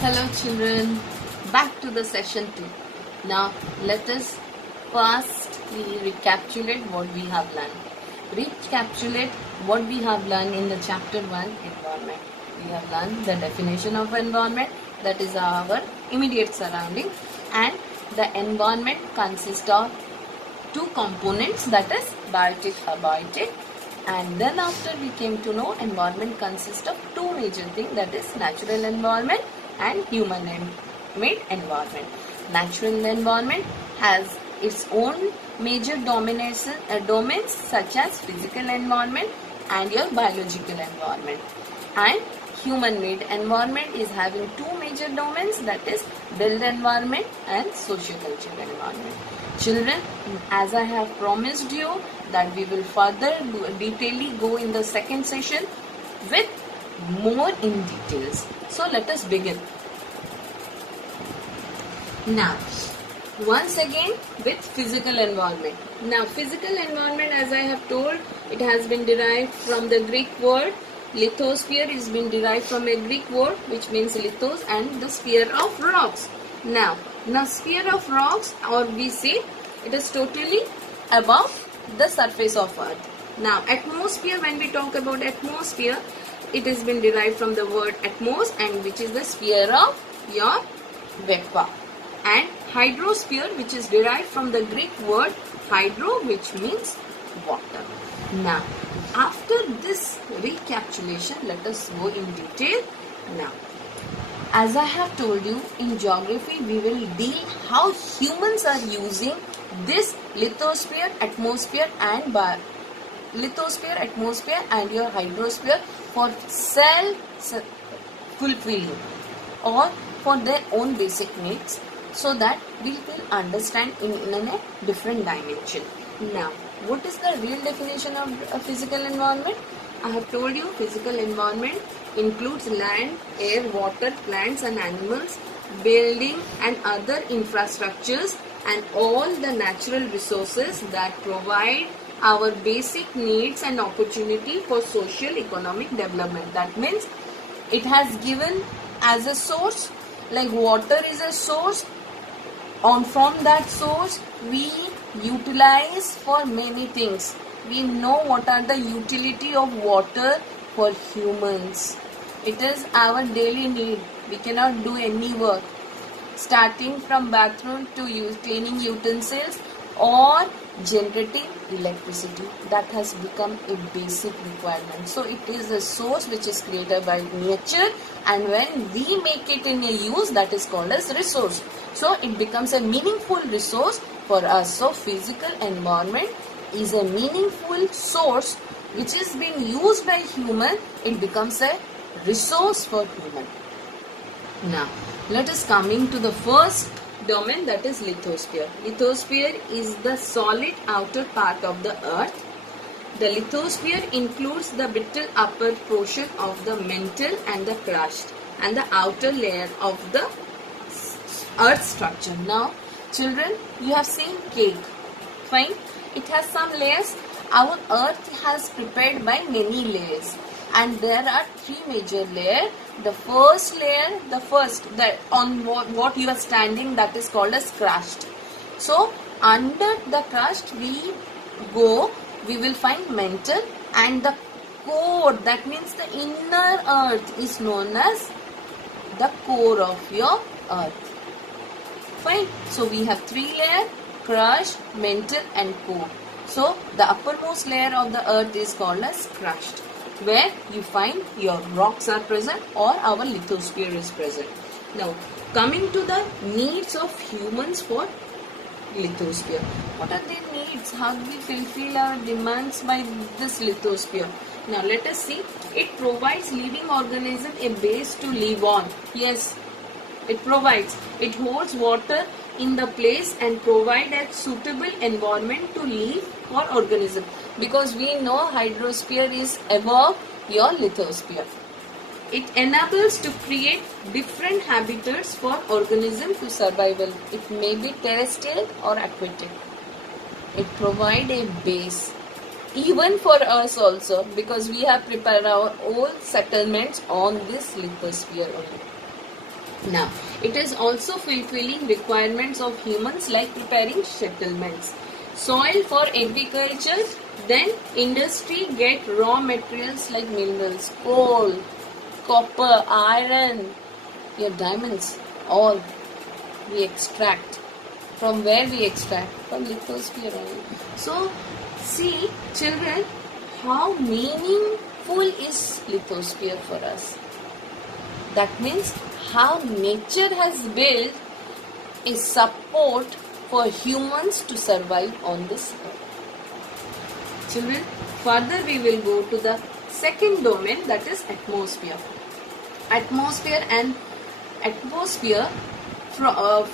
Hello children, back to the session 2. Now let us firstly recapitulate what we have learned. Recapitulate what we have learned in the chapter 1, environment. We have learned the definition of environment, that is our immediate surrounding, and the environment consists of two components, that is biotic, abiotic, and then after we came to know environment consists of two major things, that is natural environment and human made environment. Natural environment has its own major domains such as physical environment and your biological environment, and human made environment is having two major domains, that is built environment and sociocultural environment. Children, as I have promised you that we will further detailedly go in the second session with more in details. So let us begin. Now, once again with physical environment. Now, physical environment, as I have told, it has been derived from the Greek word lithosphere. Is been derived from a Greek word which means lithos and the sphere of rocks. Now sphere of rocks, or we say it is totally above the surface of earth. Now atmosphere, when we talk about atmosphere, it has been derived from the word atmos, and which is the sphere of your vapor, and hydrosphere, which is derived from the Greek word hydro, which means water. Now after this recapitulation, let us go in detail. Now, as I have told you, in geography we will deal how humans are using this lithosphere, atmosphere and lithosphere, atmosphere and your hydrosphere for self-fulfilling or for their own basic needs, so that we will understand in a different dimension. Now, what is the real definition of a physical environment? I have told you physical environment includes land, air, water, plants and animals, building and other infrastructures, and all the natural resources that provide our basic needs and opportunity for social economic development. That means it has given as a source, like water is a source, from that source we utilize for many things. We know what are the utility of water for humans. It is our daily need. We cannot do any work, starting from bathroom to cleaning utensils or generating electricity. That has become a basic requirement. So it is a source which is created by nature, and when we make it in a use, that is called as resource. So it becomes a meaningful resource for us. So physical environment is a meaningful source which is being used by human. It becomes a resource for human. Now let us coming to the first domain, that is lithosphere. Lithosphere is the solid outer part of the earth. The lithosphere includes the brittle upper portion of the mantle and the crust and the outer layer of the earth structure. Now children, you have seen cake, fine, it has some layers. Our earth has prepared by many layers, and there are three major layers. The first layer, on what you are standing, that is called as crust. So under the crust we will find mantle, and the core, that means the inner earth, is known as the core of your earth. Fine. So we have three layers: crust, mantle and core. So the uppermost layer of the earth is called as crust, where you find your rocks are present or our lithosphere is present. Now coming to the needs of humans for lithosphere. What are their needs? How do we fulfill our demands by this lithosphere? Now let us see. It provides living organism a base to live on. Yes, it provides. It holds water in the place and provide a suitable environment to live for organism, because we know hydrosphere is above your lithosphere. It enables to create different habitats for organism to survival. It may be terrestrial or aquatic. It provides a base even for us also, because we have prepared our own settlements on this lithosphere only. Now, it is also fulfilling requirements of humans like preparing settlements. Soil for agriculture, then industry get raw materials like minerals, coal, copper, iron, your diamonds, all we extract. From where we extract? From lithosphere only. So, see children, how meaningful is lithosphere for us. That means how nature has built a support for humans to survive on this earth. Children, further we will go to the second domain, that is atmosphere. Atmosphere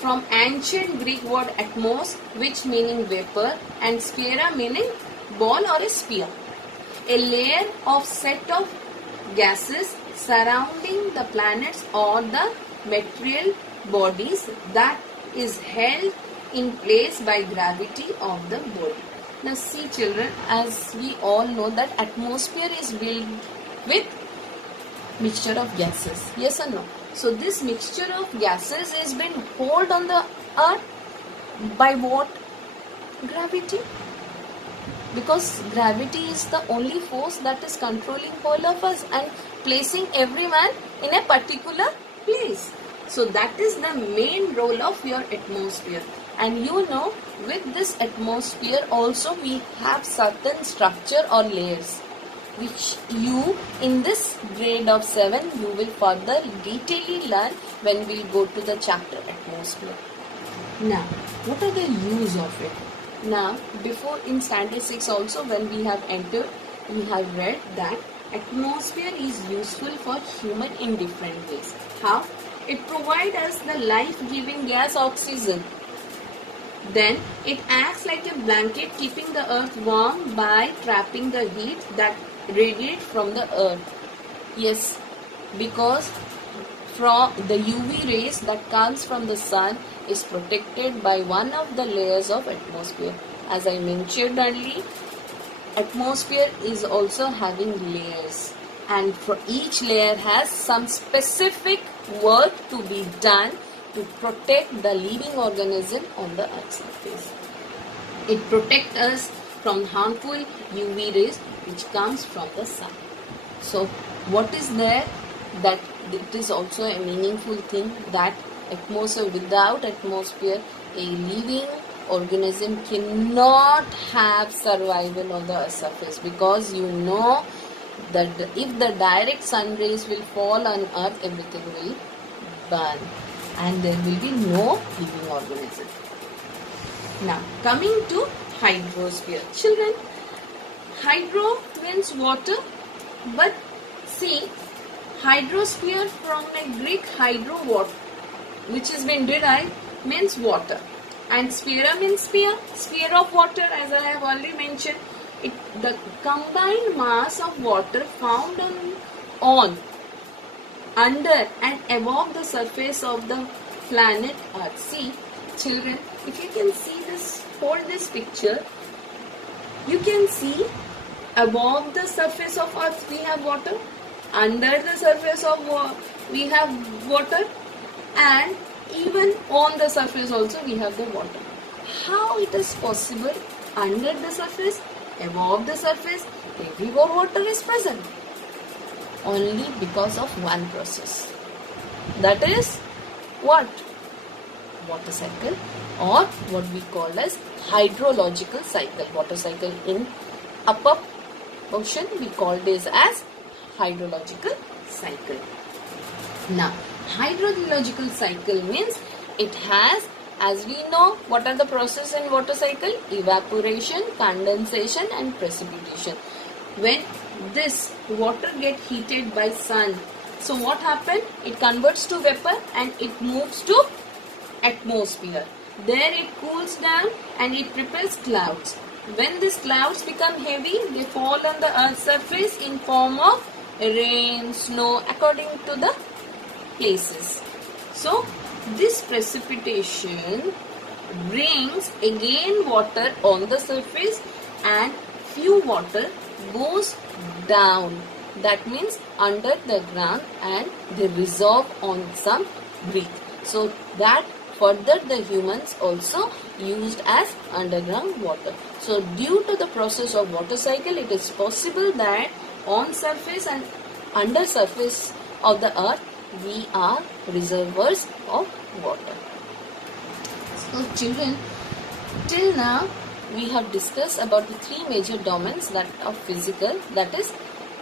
from ancient Greek word atmos, which meaning vapor, and sphera meaning ball or a sphere. A layer of set of gases surrounding the planets or the material bodies that is held in place by gravity of the body. Now see children, as we all know that atmosphere is built with mixture of gases. Yes or no? So this mixture of gases is been held on the earth by what? Gravity. Because gravity is the only force that is controlling all of us and placing everyone in a particular place. So that is the main role of your atmosphere. And you know, with this atmosphere also we have certain structure or layers, which you in this grade of 7 you will further detailedly learn when we go to the chapter atmosphere. Now, what are the use of it? Now, before in standard 6 also when we have entered, we have read that atmosphere is useful for human in different ways. How? It provides us the life-giving gas oxygen. Then it acts like a blanket keeping the earth warm by trapping the heat that radiates from the earth. Yes, because from the UV rays that comes from the sun is protected by one of the layers of atmosphere. As I mentioned earlier, atmosphere is also having layers, and for each layer has some specific work to be done to protect the living organism on the earth's surface. It protects us from harmful UV rays which comes from the sun. So what is there? That it is also a meaningful thing that atmosphere, without atmosphere a living organism cannot have survival on the earth's surface, because you know that if the direct sun rays will fall on earth, everything will burn and there will be no living organism. Now coming to hydrosphere. Children, hydro means water, but see, hydrosphere from a Greek hydro, water, which has been derived, means water, and sphera means sphere of water. As I have already mentioned, the combined mass of water found on, under and above the surface of the planet Earth. See children, if you can see this, hold this picture, you can see above the surface of Earth we have water, under the surface of we have water, and even on the surface also we have the water. How it is possible? Under the surface, above the surface, everywhere water is present. Only because of one process. That is what? Water cycle, or what we call as hydrological cycle. Water cycle in upper ocean we call this as hydrological cycle. Now, hydrological cycle means it has, as we know, what are the processes in water cycle? Evaporation, condensation and precipitation. When this water get heated by sun, so what happened? It converts to vapor and it moves to atmosphere. There it cools down and it prepares clouds. When these clouds become heavy, they fall on the earth's surface in form of rain, snow, according to the places. So this precipitation brings again water on the surface, and few water goes down, that means under the ground, and they resolve on some breathe. So that further the humans also used as underground water. So due to the process of water cycle, it is possible that on surface and under surface of the earth we are reservoirs of water. So children, till now we have discussed about the three major domains that are physical, that is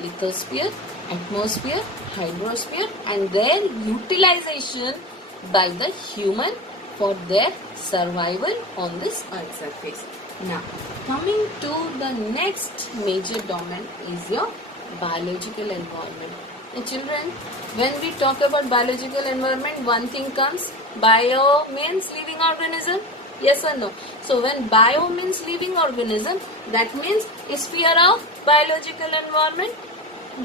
lithosphere, atmosphere, hydrosphere, and their utilization by the human for their survival on this earth surface. Now coming to the next major domain is your biological environment. And children, when we talk about biological environment, one thing comes, bio means living organism. Yes or no? So when bio means living organism, that means a sphere of biological environment.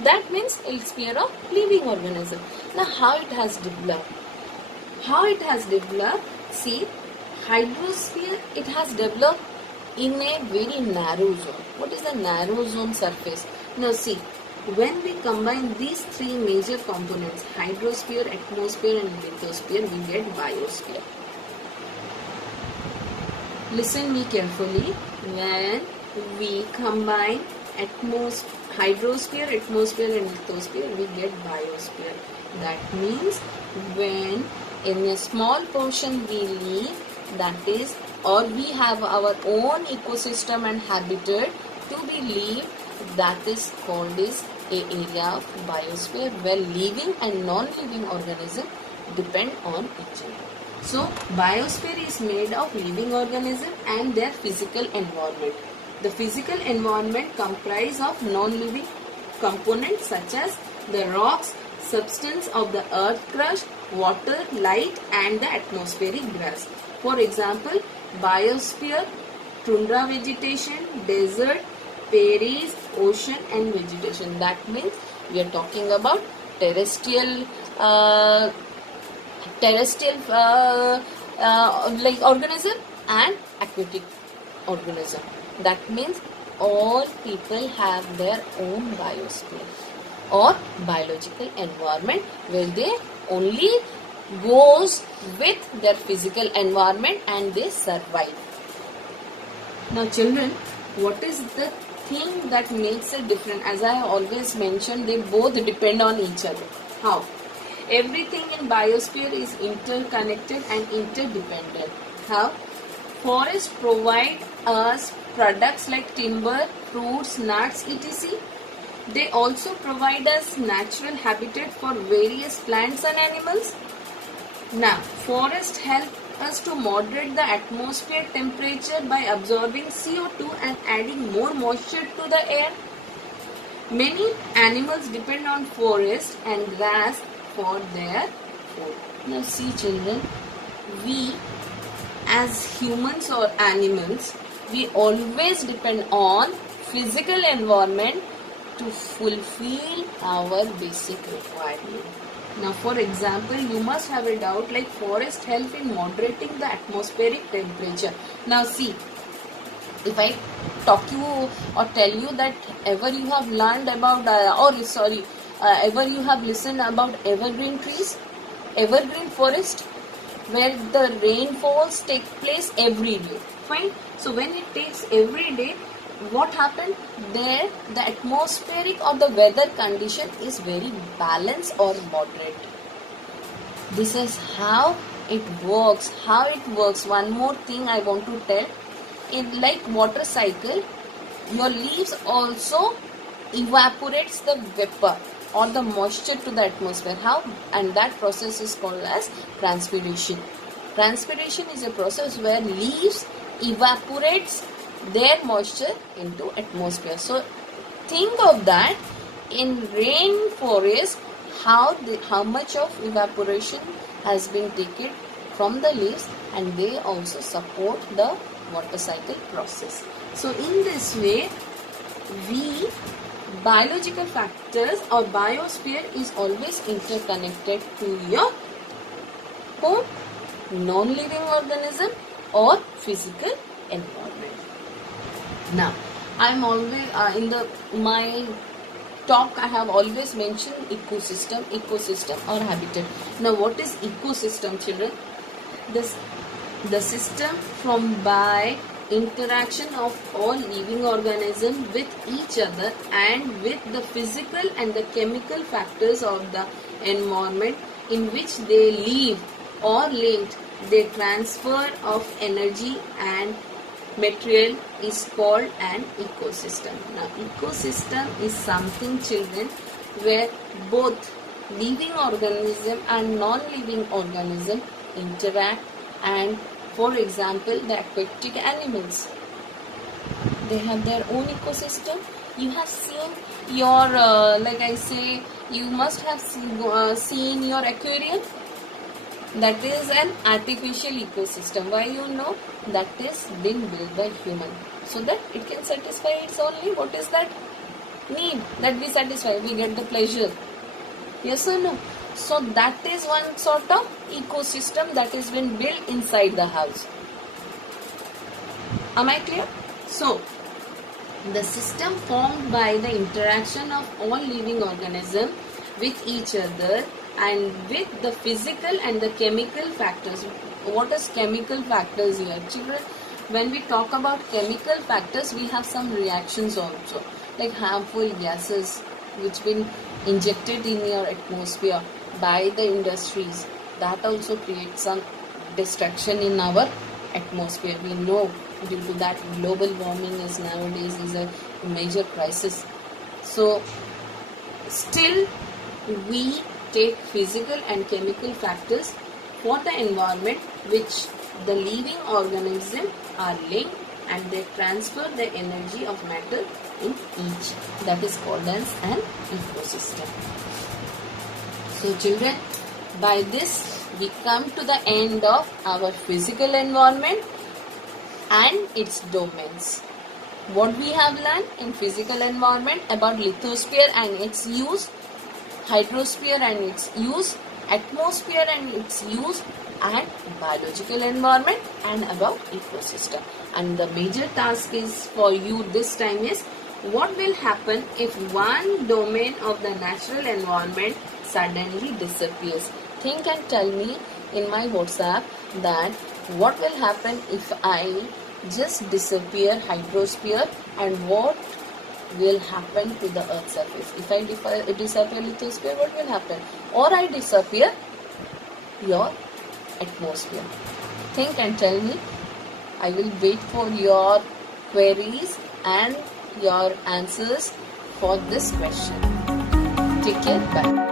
That means a sphere of living organism. Now how it has developed? How it has developed? See, hydrosphere, it has developed in a very narrow zone. What is the narrow zone surface? Now see, when we combine these three major components, hydrosphere, atmosphere and lithosphere, we get biosphere. Listen me carefully. When we combine hydrosphere, atmosphere and lithosphere, we get biosphere. That means when in a small portion we live, that is, or we have our own ecosystem and habitat to be lived, that is called as a area of biosphere where living and non-living organisms depend on each other. So biosphere is made of living organisms and their physical environment. The physical environment comprises of non-living components such as the rocks, substance of the earth crust, water, light and the atmospheric gas. For example, biosphere, tundra vegetation, desert, prairies, ocean and vegetation. That means we are talking about terrestrial like organism and aquatic organism. That means all people have their own biosphere or biological environment where they only goes with their physical environment and they survive. Now children, what is the thing that makes it different? As I always mentioned, they both depend on each other. How? Everything in biosphere is interconnected and interdependent. How? Forests provide us products like timber, fruits, nuts, etc. They also provide us natural habitat for various plants and animals. Now, forests help us to moderate the atmosphere temperature by absorbing CO2 and adding more moisture to the air. Many animals depend on forest and grass for their food. Now see children, we as humans or animals, we always depend on physical environment to fulfill our basic requirement. Now for example, you must have a doubt like forest help in moderating the atmospheric temperature. Now see, if I talk you or tell you that ever you have learned about ever you have listened about evergreen trees, evergreen forest, where the rainfalls take place every day. Fine. So when it takes every day, what happened there? The atmospheric or the weather condition is very balanced or moderate. This is how it works. How it works. One more thing I want to tell. In like water cycle, your leaves also evaporates the vapor or the moisture to the atmosphere. How? And that process is called as transpiration. Transpiration is a process where leaves evaporates their moisture into atmosphere. So think of that in rainforest, how much of evaporation has been taken from the leaves, and they also support the water cycle process. So in this way, biological factors or biosphere is always interconnected to your home, non-living organism or physical environment. Now, I'm always in my I have always mentioned ecosystem or habitat. Now what is ecosystem, children? This the system from by interaction of all living organisms with each other and with the physical and the chemical factors of the environment in which they live or linked. The transfer of energy and material is called an ecosystem. Now ecosystem is something, children, where both living organism and non-living organism interact, and for example the aquatic animals, they have their own ecosystem. You have seen your like I say, you must have seen your aquarium. That is an artificial ecosystem. Why? You know, that is been built by human so that it can satisfy its only what is that need that we satisfy, we get the pleasure. Yes or no? So that is one sort of ecosystem that has been built inside the house. Am I clear? So the system formed by the interaction of all living organisms with each other and with the physical and the chemical factors. What is chemical factors here, children? When we talk about chemical factors, we have some reactions also, like harmful gases which been injected in your atmosphere by the industries. That also creates some destruction in our atmosphere. We know due to that global warming is nowadays is a major crisis. So still we take physical and chemical factors for the environment which the living organisms are linked, and they transfer the energy of matter in each. That is called as an ecosystem. So children, by this we come to the end of our physical environment and its domains. What we have learned in physical environment about lithosphere and its use, hydrosphere and its use, atmosphere and its use, and biological environment, and about ecosystem. And the major task is for you this time is, what will happen if one domain of the natural environment suddenly disappears? Think and tell me in my WhatsApp that what will happen if I just disappear hydrosphere, and what will happen to the earth's surface. If I disappear lithosphere, what will happen? Or I disappear your atmosphere. Think and tell me. I will wait for your queries and your answers for this question. Take care. Bye.